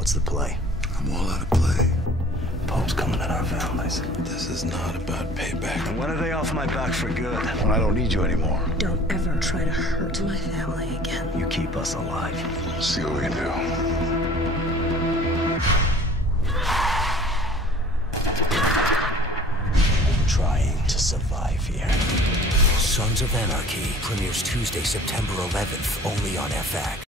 What's the play? I'm all out of play. Pope's coming at our families. This is not about payback. And when are they off my back for good? When I don't need you anymore. Don't ever try to hurt my family again. You keep us alive. See what we can do. Trying to survive here. Sons of Anarchy premieres Tuesday, September 11th, only on FX.